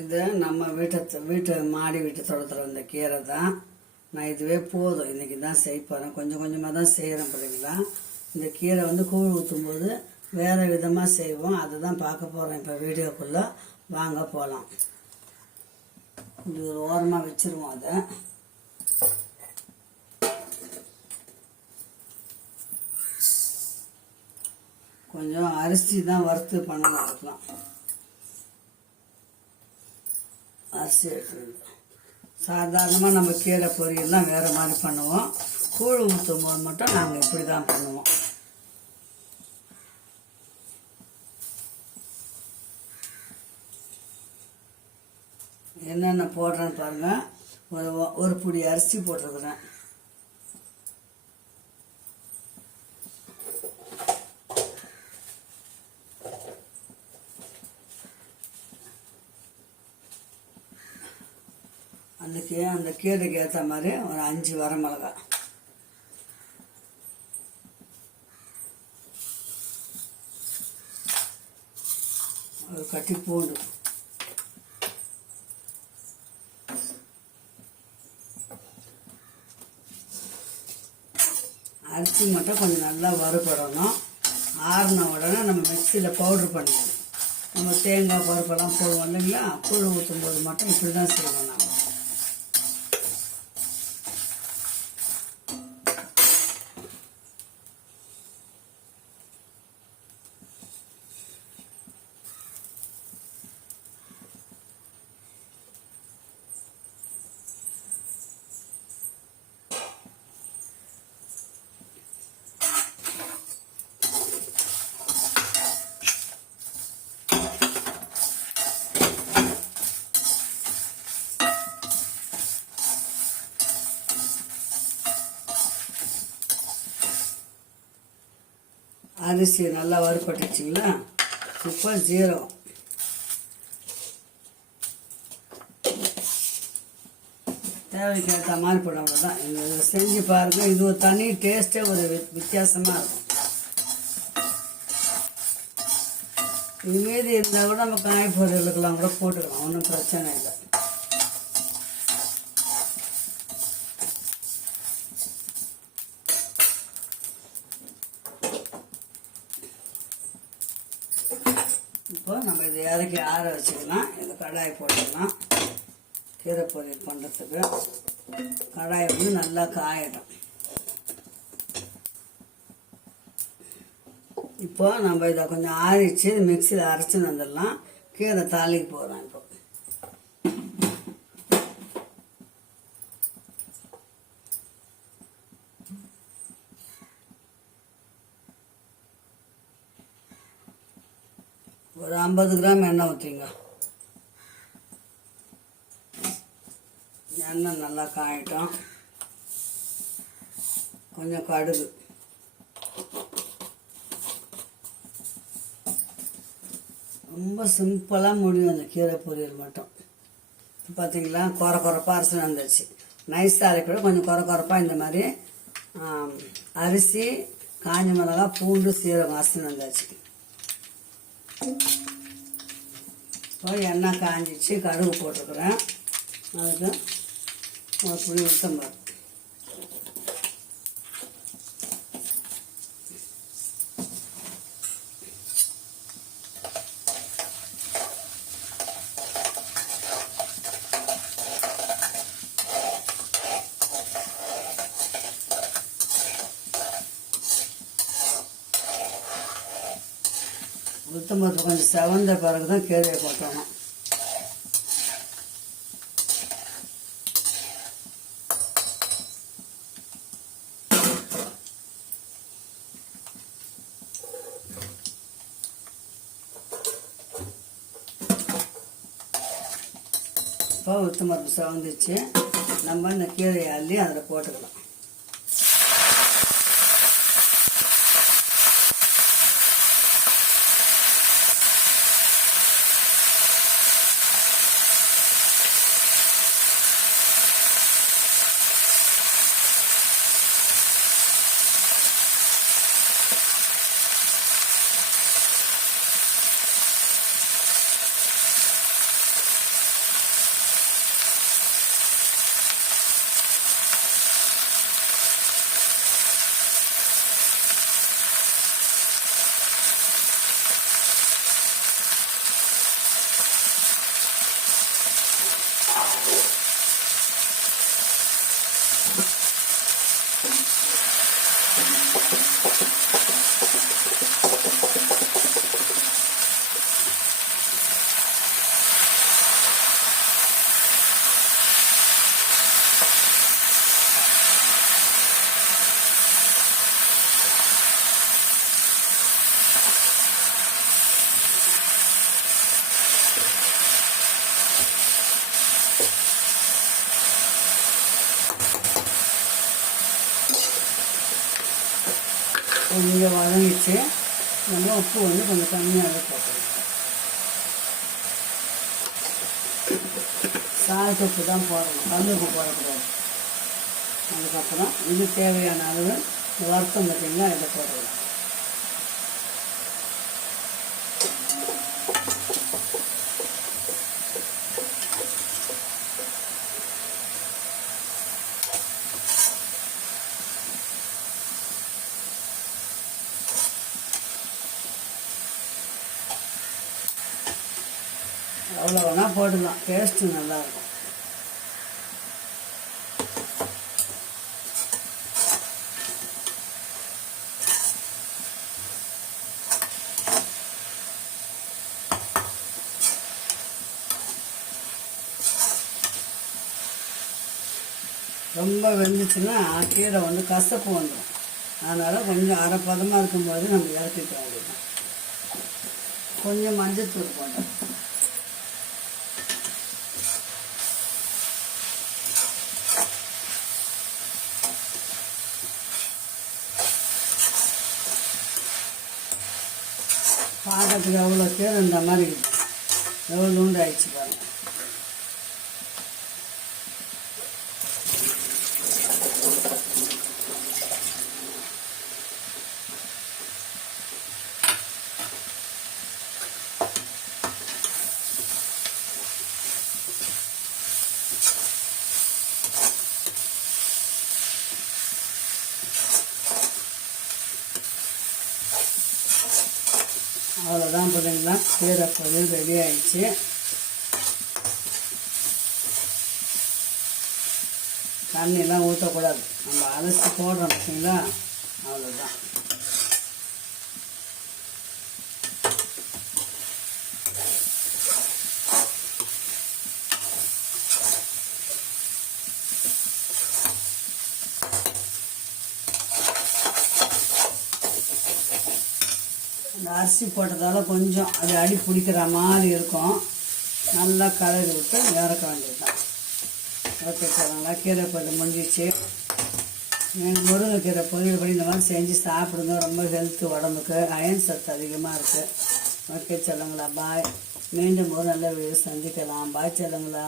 இது நம்ம வீட்டு மாடி வீட்டு தோட்டத்தில் வந்த கீரை தான். நான் இதுவே போதும், இன்றைக்கி தான் செய்ய போகிறேன். கொஞ்சம் கொஞ்சமாக தான் செய்கிறேன் பிள்ளைங்களா. இந்த கீரை கூழ் ஊற்றும்போது வேறு விதமாக செய்வோம். அதுதான் பார்க்க போகிறோம் இப்போ வீடியோக்குள்ளே. வாங்க போகலாம். இது ஒரு ஓரமாக வச்சுருவோம். அதை கொஞ்சம் அரிசி தான் வறுத்து பண்ணணும். இருக்கலாம் அரிசி எடுத்துருது. சாதாரணமாக நம்ம கீரை பொரியல்லாம் வேறு மாதிரி பண்ணுவோம். கூழ் ஊற்றும் போது மட்டும் நாங்கள் இப்படி தான் பண்ணுவோம். என்னென்ன போடுறேன்னு பாருங்கள். ஒரு பிடி அரிசி போட்டிருக்குறேன். அந்த கீரைக்கு ஏற்ற மாதிரி ஒரு 5 வரமிளகாய், ஒரு கட்டி பூண்டு, அரிசி மட்டும் கொஞ்சம் நல்லா வறுபடணும். ஆறின உடனே நம்ம மிக்சியில் பவுட்ரு பண்ணிடணும். நம்ம தேங்காய் பருப்பெல்லாம் போடுவோம் இல்லைங்களா, கூழ் ஊற்றும் போது மட்டும் இப்படி தான் செய்வோம். நாங்கள் அரிசி நல்லா வறுபட்டுச்சிங்களா. இப்போ ஜீரகம், தேவைக்கு ஏற்ற மாதிரி போட தான். இதை செஞ்சு பாருங்கள். இது ஒரு தனி டேஸ்ட்டே ஒரு வித்தியாசமாக இருக்கும். இதுமாரி இருந்தால் கூட நம்ம காய் பொரியலுக்கெல்லாம் கூட போட்டுக்கலாம், ஒன்றும் பிரச்சனை இல்லை. இப்போ நம்ம இதை இறக்கி ஆற வச்சுக்கலாம். இது கடாய் போட்டுக்கலாம். கீரை பொரியல் பண்ணுறதுக்கு கடாய் நல்லா காயிடும். இப்போ நம்ம இதை கொஞ்சம் ஆறிச்சு மிக்சியில் அரைச்சின்னு வந்துடலாம். கீரை தாளிக்கு போகிறோம். இப்போ ஒரு 50 கிராம் எண்ணெய் ஊற்றிங்க. எண்ணெய் நல்லா காயட்டும். கொஞ்சம் கடுகு, ரொம்ப சிம்பிளாக முடியும் அந்த கீரை பொரியல் மட்டும். பார்த்தீங்களா, குறப்பாக அரிசி வந்துடுச்சு. நைஸாக அரைக்கூட கொஞ்சம் குறப்பாக இந்த மாதிரி அரிசி, காஞ்ச மிளகா, பூண்டு, சீரகம் அரிசி வந்துடுச்சு. இப்போ எண்ணெய் காஞ்சிச்சு, கடுகு போட்டுக்கிறேன். அதுக்கு ஒரு புளி உளுத்தம்பருப்பு, உளுத்தம்பருப்பு கொஞ்சம் செவந்த பிறகு தான் கீரையை போட்டணும். இப்போ உளுத்தம்பருப்பு செவந்துச்சு. நம்ம இந்த கீரையை அள்ளி அதில் போட்டுக்கலாம். கொஞ்சம் வதங்கிச்சு. நம்ம உப்பு வந்து கொஞ்சம் கம்மியாகவே போட்டுருவோம். சால்ட் உப்பு தான் போடணும், கல் உப்பு போடக்கூடாது. அதுக்கப்புறம் இது தேவையான அளவு வறுத்தம் பார்த்திங்கன்னா இதை போடலாம். அவ்வளோ வேணால் போட்டுக்கலாம், டேஸ்ட்டு நல்லாயிருக்கும். ரொம்ப வெந்துச்சுன்னா கீரை வந்து கசப்பு வந்துடும். அதனால் கொஞ்சம் அரை பதமாக இருக்கும்போது நம்ம இறக்கிக்க வேண்டியது. கொஞ்சம் மஞ்சத்தூள் போட்டோம். பார்க்கறதுக்கு எவ்வளோ கீரை இந்த மாதிரி இருக்குது, எவ்வளோ நூண்டு ஆயிடுச்சு பாருங்கள். அவ்வளோதான் பார்த்தீங்களா, கீரை பொரியல் ரெடி ஆயிடுச்சு. தண்ணியெல்லாம் ஊற்றக்கூடாது, நம்ம அலசி போடுறோம் பார்த்தீங்களா, அவ்வளோதான். இந்த அரிசி போட்டதால் கொஞ்சம் அது அடி பிடிக்கிற மாதிரி இருக்கும். நல்லா கலரி விட்டு இறக்க வேண்டியது தான். ஓகே சார், கீரை பொரியல் முடிஞ்சிச்சு. முருங்கைக்கீரை பொரியல் பண்ணி இந்த மாதிரி செஞ்சு சாப்பிடுங்க, ரொம்ப ஹெல்த்து, உடம்புக்கு அயன் சத்து அதிகமாக இருக்குது. ஓகே சொல்லுங்களா, பாய். மீண்டும் ஒரு நல்ல வீடியோ சந்திக்கலாம். பாய் சொல்லுங்களா.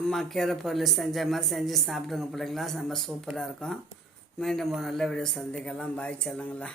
அம்மா கீரை பொரியல் செஞ்ச மாதிரி செஞ்சு சாப்பிடுங்க பிள்ளைங்களா, ரொம்ப சூப்பராக இருக்கும். மீண்டும் ஒரு நல்ல வீடியோ சந்திக்கலாம். பாய் சொல்லுங்களா.